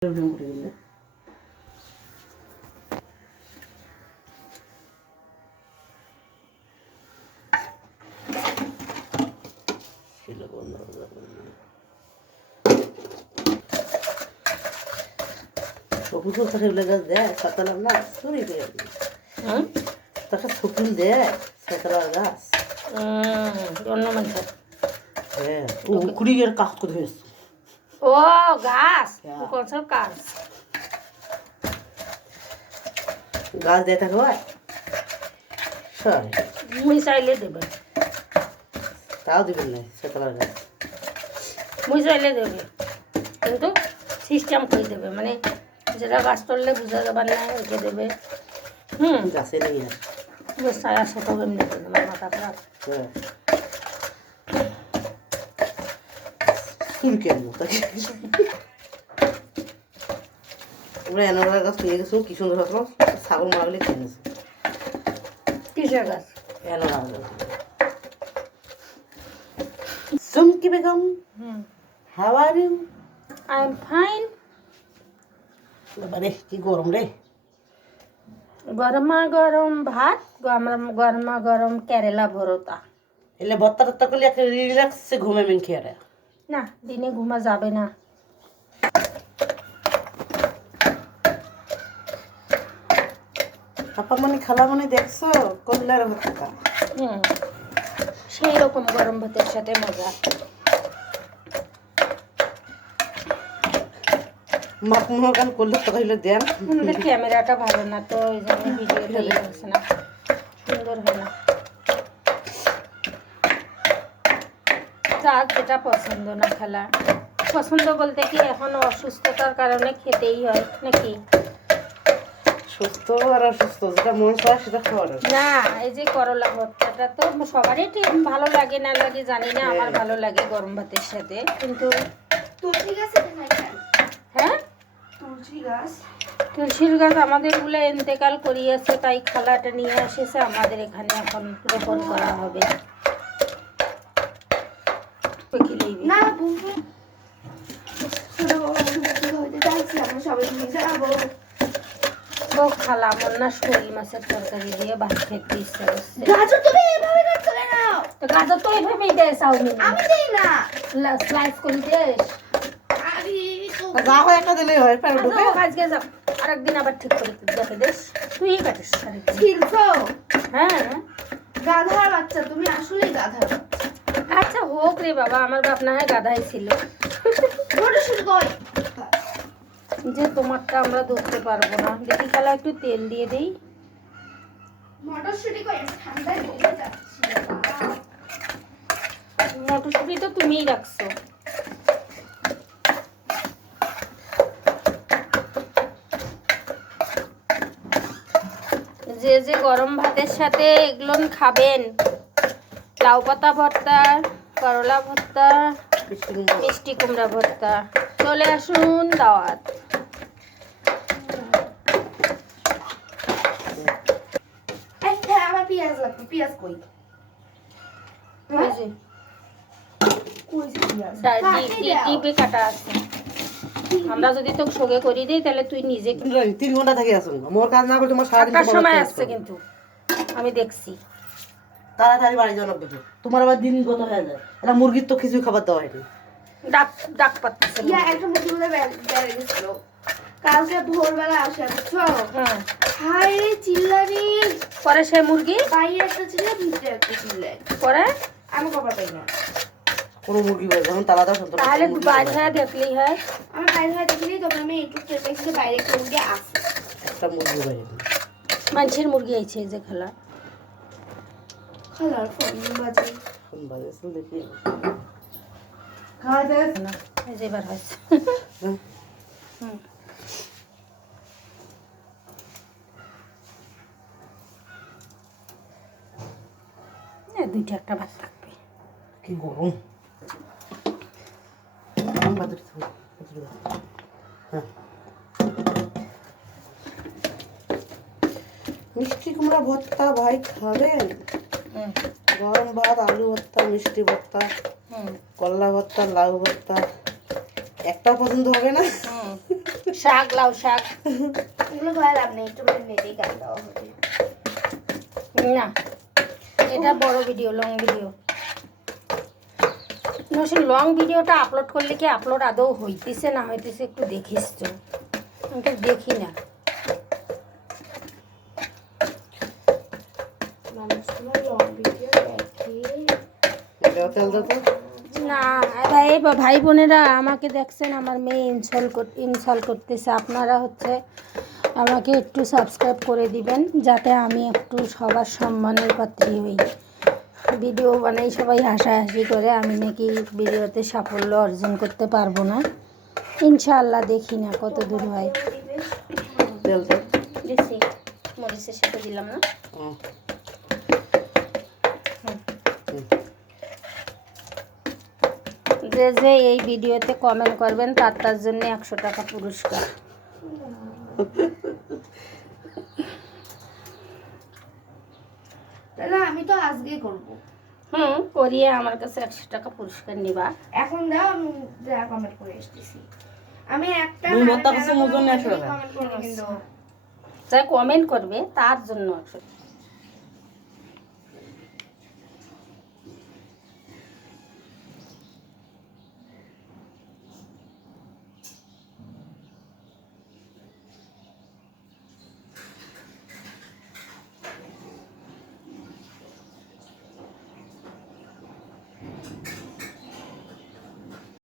Sokul sarılaga de satalarına suri de. Hı? Taka sokul de satalarga. Ornament. O kuriger kaht করে হয়েছে। ও গাছ কোন সব গাছ গাছ দিয়ে থাকো সরি মুই চাইলে দেবে তাও দিবেন না সতালার গাছ মুই চাইলে দেবে কিন্তু সিস্টেম করে দেবে মানে যেটা গাছ তুললে বুঝা যাবার না ওইটা দেবে গাছে নেই আর বেশ সারা শত এমনি দেবে আমার মাথা খারাপ ফুলকের মতো আমরা এনোরা গাছ নিয়ে গেছো কি সুন্দর হতো ছাগল মারলে খেয়ে নিয়েছে কিসের গাছ এনোরা গাছ Chumki Begum how are you I am fine বারে কি গরম রে গরমা গরম ভাত গরমা গরম কেরালা ভরতা এলে বত্তা টত্তা করলে একটা রিল্যাক্সে ঘুমে মিন খেয়ে রে না দিনে ঘুমা যাবে না আপা মানে খালা মানে দেখছো কল্লার ভাতটা সেই রকম গরম ভাতের সাথে মজা মাখমুখান করলে তো হইলো দেন আমাদের ক্যামেরাটা ভালো না তো ওই জন্য ভিডিওটা ইয়ে হচ্ছে না সুন্দর হয় না যার যেটা পছন্দ না খেলা পছন্দ বলতে কি এখন অসুস্থতার কারণে খেতেই হয় নাকি সুস্থ আর অসুস্থ যেটা মন চায় সেটা খাওয়ার না এই যে করলা ভর্তাটা তো সবারই ঠিক ভালো লাগে না লাগে জানি না আমার ভালো লাগে গরম ভাতের সাথে কিন্তু তুলসী গাছ হ্যাঁ তুলসীর গাছ আমাদের গুলো ইন্তেকাল করিয়েছে তাই খালাটা নিয়ে এসেছে আমাদের এখানে এখন রোপণ করা হবে না ও খালা আমার না শোল মাছের তরকারি দিয়ে ভাত খেতে ইচ্ছা করছে গাজর তুমি এভাবে কাট করে নাও তো গাজর তো এইভাবেই দেয় চাউমিন আমি দেই না স্লাইস করে দিস আরে যা হয় একটা দিলেই হয় প্যারো ঢুকে আজকে যাব আরেকদিন আবার ঠিক করে দেখে দিস তুই কাটিস আরেকদিন ছিলছো হ্যাঁ গাধার বাচ্চা তুমি আসলেই গাধার বাচ্চা আচ্ছা হোক রে বাবা আমার বাপ না হয় গাধাই ছিল মটরশুঁটি কই যে তোমারটা আমরা ধরতে পারবো না দেখি খালা একটু তেল দিয়ে দেই মটরশুঁটি কই ঠান্ডায় বলে যাচ্ছে মটরশুঁটি তো তুমিই রাখছো যে যে গরম ভাতের সাথে এগুলো খাবেন লাউ পাতা ভর্তা করলা ভর্তা মিষ্টি কুমড়া ভর্তা চলে আসুন দাওয়াত আচ্ছা আমার পেঁয়াজ লাগবে পেঁয়াজ কই ডিপে কাটা আছে আমরা যদি তোকে সঙ্গে করি দিই তাহলে তুই নিজে 3 ঘন্টা থাকি আসুন মোর কাজ না করে তোমার সারাদিন একটা সময় আসছে কিন্তু আমি দেখছি তাড়াতাড়ি বাড়ি যাওয়া লাগবে তোমার আবার দিন কত হয়ে যায় এটা মুরগির তো কিছুই খাবার দেওয়া হয়নি ডাক ডাক পাচ্ছে ইয়া একটা মুরগি বলে বেড়ে গেছিল কালকে ভোরবেলা আসে বুঝছো হ্যাঁ হাই রে চিল্লারি পরে সে মুরগি বাইরে একটা চিল্লা ভিতরে একটা চিল্লা পরে আমি খবর পাই না কোনো মুরগি বলে যখন তালা দাও শুনতে তাহলে বাইরে হয়ে দেখলি হয় আমি বাইরে হয়ে দেখিনি তখন আমি একটু দেখছি যে বাইরে একটা মুরগি আসে একটা মুরগি বাইরে মানুষের মুরগি আইছে এই যে খালা খালার ফোন বাজে ফোন বাজে দেখি খাওয়া দেয় না এই যে এবার হয়েছে দুইটা একটা ভাত থাকবে কি গরম হ্যাঁ মিষ্টি কুমড়া ভর্তা ভাই খাবেন গরম ভাত আলু ভর্তা মিষ্টি ভর্তা করলা ভর্তা লাউ ভর্তা একটাও পছন্দ হবে না শাক, লাউ শাক। এগুলো খাওয়া লাভ নেই, একটু করে নেটেই কাট দেওয়া হবে। না, এটা বড় ভিডিও, লং ভিডিও। লং ভিডিওটা আপলোড করলে কি আপলোড আদৌ হইতেছে না হইতেছে একটু দেখিস তো। আমি তো দেখি না। মানুষ তোমার লং ভিডিও দেখে। এটাও তেল দাও তো। না ভাই বোনেরা, আমাকে দেখছেন আমার মেয়ে ইনসল্ট করতেছে। আপনারা হচ্ছে আমাকে একটু সাবস্ক্রাইব করে দিবেন, যাতে আমি একটু সবার সম্মানের পাত্রী হই। ভিডিও বানাই সবাই হাসাহাসি করে, আমি নাকি ভিডিওতে সাফল্য অর্জন করতে পারবো না। ইনশাআল্লাহ, দেখি না কত দূর হয়। তেল দাও। বেশি মরিচের সাথে দিলাম না। হুম। যে যে এই ভিডিওতে কমেন্ট করবেন তার জন্য 100 টাকা পুরস্কার। তাহলে আমি তো আজকে করবো। করিয়ে আমার কাছে 100 টাকা পুরস্কার নিবা। এখন দাও, আমি যা কমেন্ট করে এসেছি। আমি একটা দুই ভর্তা কিছু মজুর 100 টাকা। কমেন্ট করবো কিন্তু। যা কমেন্ট করবে তার জন্য 100 টাকা।